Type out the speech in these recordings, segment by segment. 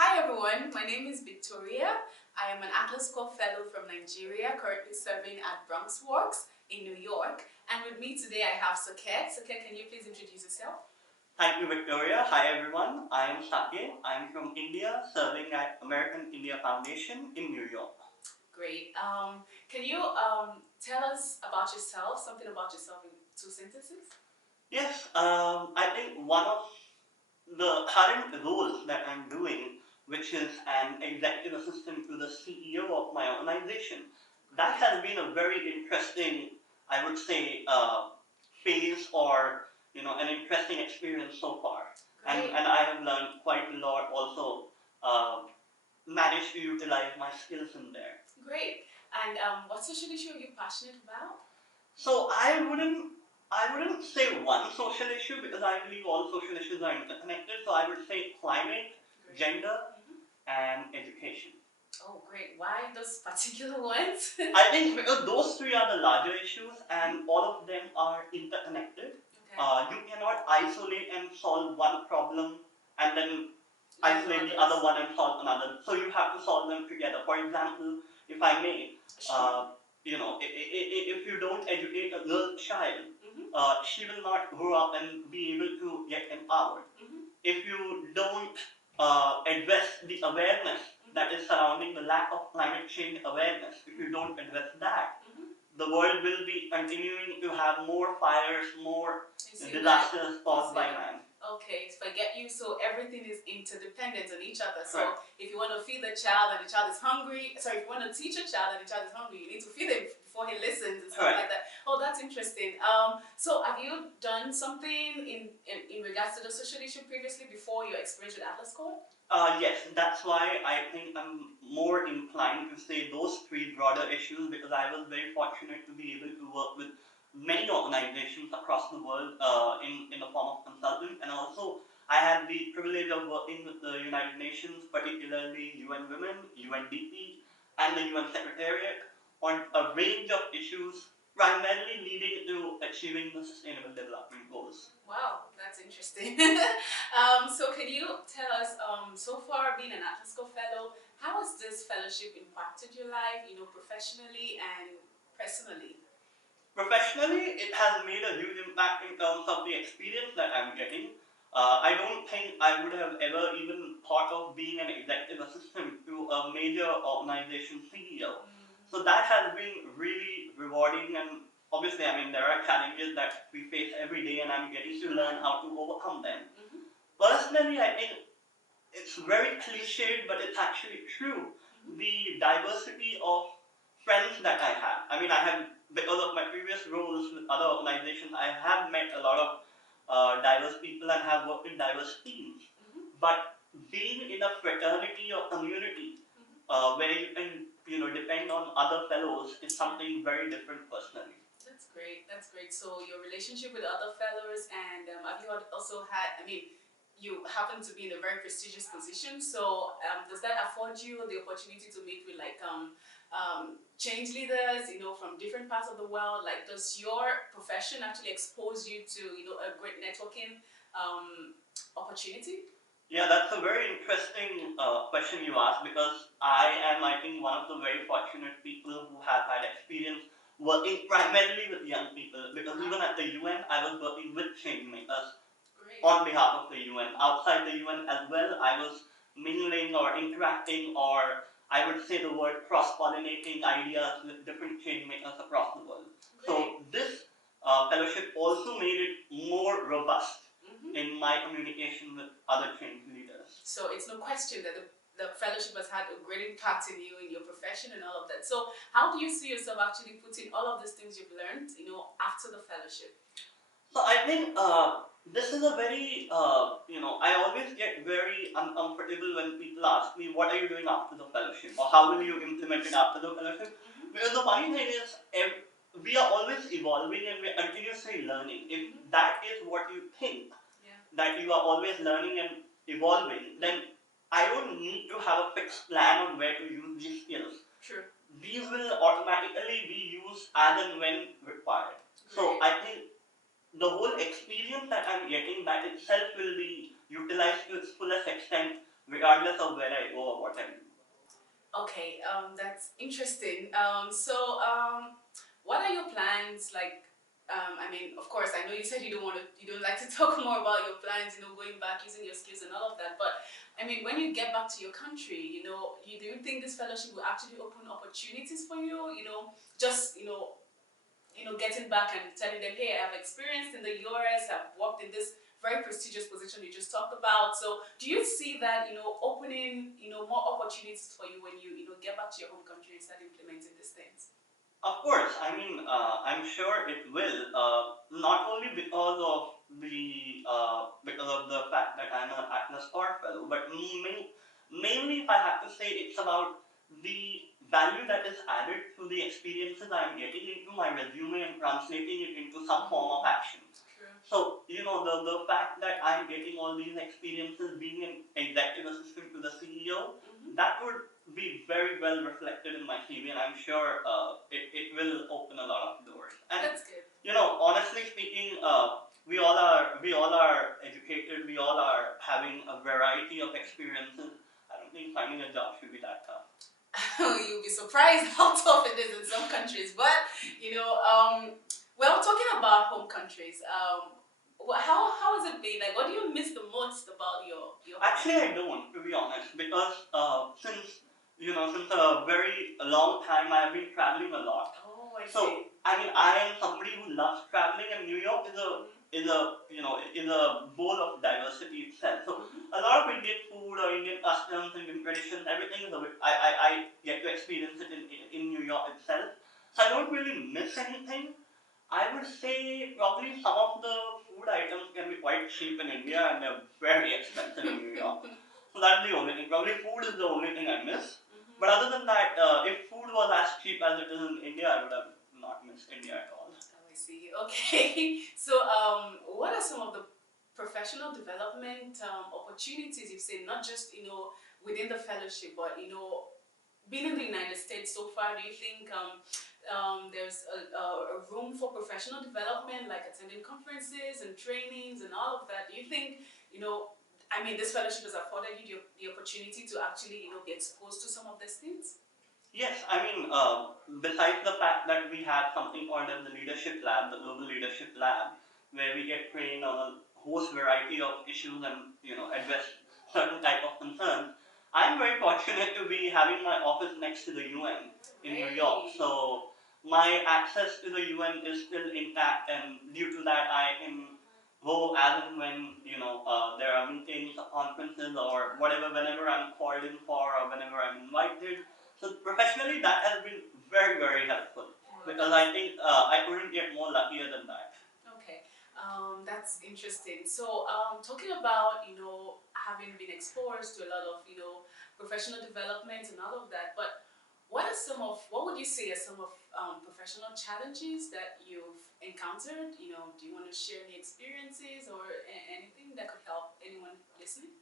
Hi everyone, my name is Victoria. I am an Atlas Corps Fellow from Nigeria, currently serving at Bronx Works in New York. And with me today I have Saket. Saket, can you please introduce yourself? Thank you, Victoria. Hi, everyone. I am Saket. I am from India, serving at American India Foundation in New York. Great. Can you tell us about yourself, something about yourself in 2 sentences? Yes, I think one of the current roles that I'm doing, which is an executive assistant to the CEO of my organization, that has been a very interesting, I would say, phase or an interesting experience so far. And I have learned quite a lot also. Managed to utilize my skills in there. Great. And what social issue are you passionate about? So I wouldn't say one social issue because I believe all social issues are interconnected. So I would say climate, Great. gender, and education. Oh, great. Why those particular ones? I think because those three are the larger issues and all of them are interconnected. Okay. You cannot isolate and solve one problem and then isolate the other one and solve another. So you have to solve them together. For example, if I may, if you don't educate a girl child, she will not grow up and be able to get empowered. If you don't address the awareness that is surrounding the lack of climate change awareness, if you don't address that, the world will be continuing to have more fires, more disasters caused by man. Okay, forget you. So everything is interdependent on each other. So right. If you want to feed the child and the child is hungry, sorry, if you want to teach a child and the child is hungry, you need to feed him before he listens and stuff like that. Oh, that's interesting. So have you done something in regards to the social issue previously before your experience with Atlas Corps? Yes, that's why I think I'm more inclined to say those three broader issues because I was very fortunate to be able to work with many organizations across the world in the form of consultant, and also I had the privilege of working with the United Nations, particularly UN Women, UNDP, and the UN Secretariat on a range of issues primarily leading to achieving the Sustainable Development Goals. Wow, that's interesting. So can you tell us, so far being an Atlas Corps Fellow, how has this fellowship impacted your life, professionally and personally? Professionally, it has made a huge impact in terms of the experience that I'm getting. I don't think I would have ever even thought of being an executive assistant to a major organization CEO. So that has been really rewarding, and obviously, I mean, there are challenges that we face every day and I'm getting to learn how to overcome them. Personally, I think it's very cliched, but it's actually true. The diversity of friends that I have. I mean, I have, because of my previous roles with other organizations, I have met a lot of diverse people and have worked in diverse teams. But being in a fraternity or community where you can, depend on other fellows is something very different personally. That's great. That's great. So your relationship with other fellows, and have you also had? I mean, you happen to be in a very prestigious position. So does that afford you the opportunity to meet with change leaders, from different parts of the world? Like, does your profession actually expose you to, a great networking opportunity? Yeah, that's a very interesting question you asked because I am, I think, one of the very fortunate people who have had experience working primarily with young people because even at the UN, I was working with change makers on behalf of the UN. Outside the UN as well, I was mingling or interacting, or I would say the word cross-pollinating ideas with different change makers across the world. Great. So this fellowship also made it more robust in my communication with other change leaders. So it's no question that the fellowship has had a great impact in you, in your profession and all of that. So how do you see yourself actually putting all of these things you've learned, after the fellowship? So I think this is a very, I always get very uncomfortable when people ask me, what are you doing after the fellowship? Or how will you implement it after the fellowship? Because the funny thing is, we are always evolving and we are continuously learning. If that is what you think, that you are always learning and evolving, then I don't need to have a fixed plan on where to use these skills. Sure. These will automatically be used as and when required. Great. So I think the whole experience that I'm getting, that itself will be utilized to its fullest extent regardless of where I go or what I do. Okay, that's interesting. What are your plans like? I mean, of course, I know you said you don't like to talk more about your plans, going back, using your skills and all of that. But I mean, when you get back to your country, do you think this fellowship will actually open opportunities for you? Just getting back and telling them, hey, I've experienced in the US, I've worked in this very prestigious position you just talked about. So do you see that, opening, more opportunities for you when you get back to your home country and start implementing these things? Of course, I mean, I'm sure it will. Not only because of the fact that I'm an Atlas Corps Fellow, but mainly, if I have to say, it's about the value that is added to the experiences I'm getting into my resume and translating it into some form of action. True. So, the fact that I'm getting all these experiences being an executive assistant to the CEO, that would be very well reflected in my CV, and I'm sure it will open a lot of doors. And that's good. Honestly speaking, we all are educated. We all are having a variety of experiences. I don't think finding a job should be that tough. You'll be surprised how tough it is in some countries. But well, talking about home countries, how has it been? Like, what do you miss the most about your? Actually, I don't, to be honest, because since a very long time, I've been traveling a lot. Oh, I see. So, I mean, I am somebody who loves traveling, and New York is a bowl of diversity itself. So, a lot of Indian food or Indian customs, Indian traditions, everything is a bit. I get to experience it in New York itself. So I don't really miss anything. I would say probably some of the food items can be quite cheap in India and they're very expensive in New York. So that's the only thing. Probably food is the only thing I miss. But other than that, if food was as cheap as it is in India, I would have not missed India at all. Oh, I see. Okay. So, what are some of the professional development opportunities you've seen? Not just within the fellowship, but being in the United States so far. Do you think there's a room for professional development, like attending conferences and trainings and all of that? Do you think I mean, this fellowship has afforded you the opportunity to actually be exposed to some of these things? Yes, I mean, besides the fact that we have something called as the Leadership Lab, the Global Leadership Lab, where we get trained on a host variety of issues and address certain type of concerns. I'm very fortunate to be having my office next to the UN in New York, so my access to the UN is still intact, and due to that, I can go as and when there are meetings, conferences, or whatever, whenever I'm called in for or whenever I'm invited. So professionally, that has been very, very helpful because I think I couldn't get more luckier than that. Okay, that's interesting. So, talking about having been exposed to a lot of professional development and all of that, but what would you say are some of professional challenges that you've encountered? Do you want to share any experiences or anything that could help anyone listening?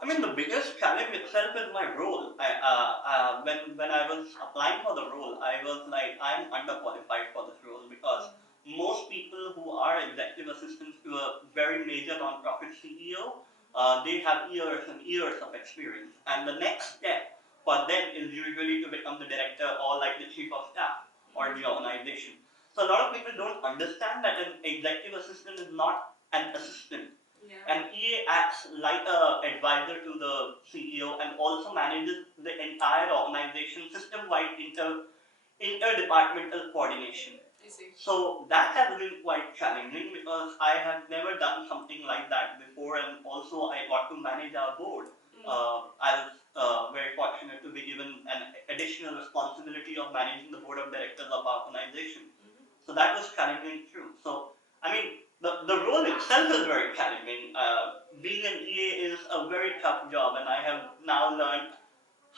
I mean, the biggest challenge itself is my role. When I was applying for the role, I was like, I'm underqualified for this role because most people who are executive assistants to a very major non-profit CEO, they have years and years of experience, and the next step for them is usually to become the director or like the chief of staff or the organization. So a lot of people don't understand that an executive assistant is not an assistant. Yeah. And EA acts like an advisor to the CEO and also manages the entire organization system-wide interdepartmental coordination. I see. So that has been quite challenging because I had never done something like that before, and also I got to manage our board. I was very fortunate to be given an additional responsibility of managing the board of directors of our organization. So that was challenging too. So I mean, the role itself is very challenging. Being an EA is a very tough job, and I have now learned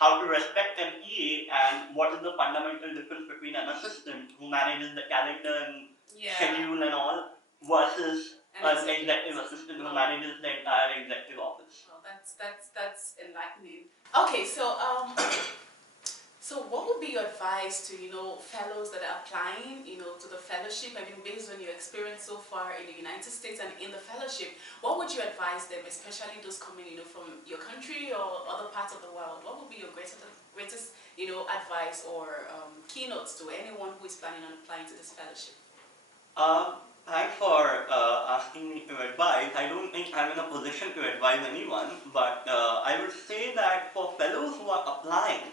how to respect an EA and what is the fundamental difference between an assistant who manages the calendar and schedule and all versus an executive assistant who manages the entire executive office. Well, that's enlightening. Okay, so what would be your advice to, fellows that are applying, to the fellowship? I mean, based on your experience so far in the United States and in the fellowship, what would you advise them, especially those coming, from your country or other parts of the world? What would be your greatest advice or keynotes to anyone who is planning on applying to this fellowship? Thanks for asking me to advise. I don't think I'm in a position to advise anyone, but I would say that for fellows who are applying,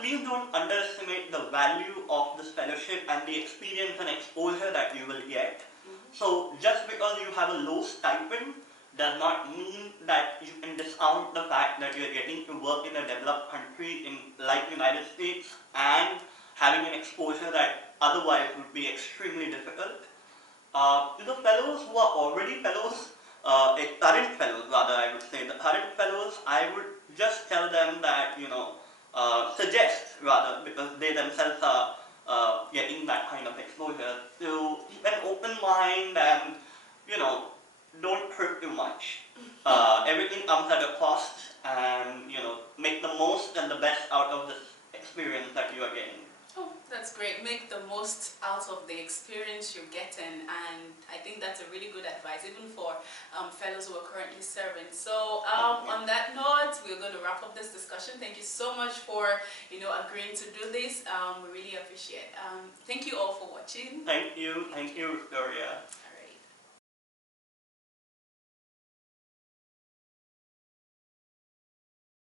please don't underestimate the value of this fellowship and the experience and exposure that you will get. So just because you have a low stipend does not mean that you can discount the fact that you're getting to work in a developed country like United States and having an exposure that otherwise would be extremely difficult. To the fellows who are already fellows, current fellows rather I would say, the current fellows, I would just tell them that, suggest rather, because they themselves are getting that kind of exposure, to keep an open mind and, don't hurt too much. Everything comes at a cost, and, make the most and the best out of this experience that you are getting. Oh, that's great. Make the most out of the experience you're getting, and I think that's a really good advice, even for fellows who are currently serving. So on that note, we're going to wrap up this discussion. Thank you so much for agreeing to do this. We really appreciate it. Thank you all for watching. Thank you, Victoria.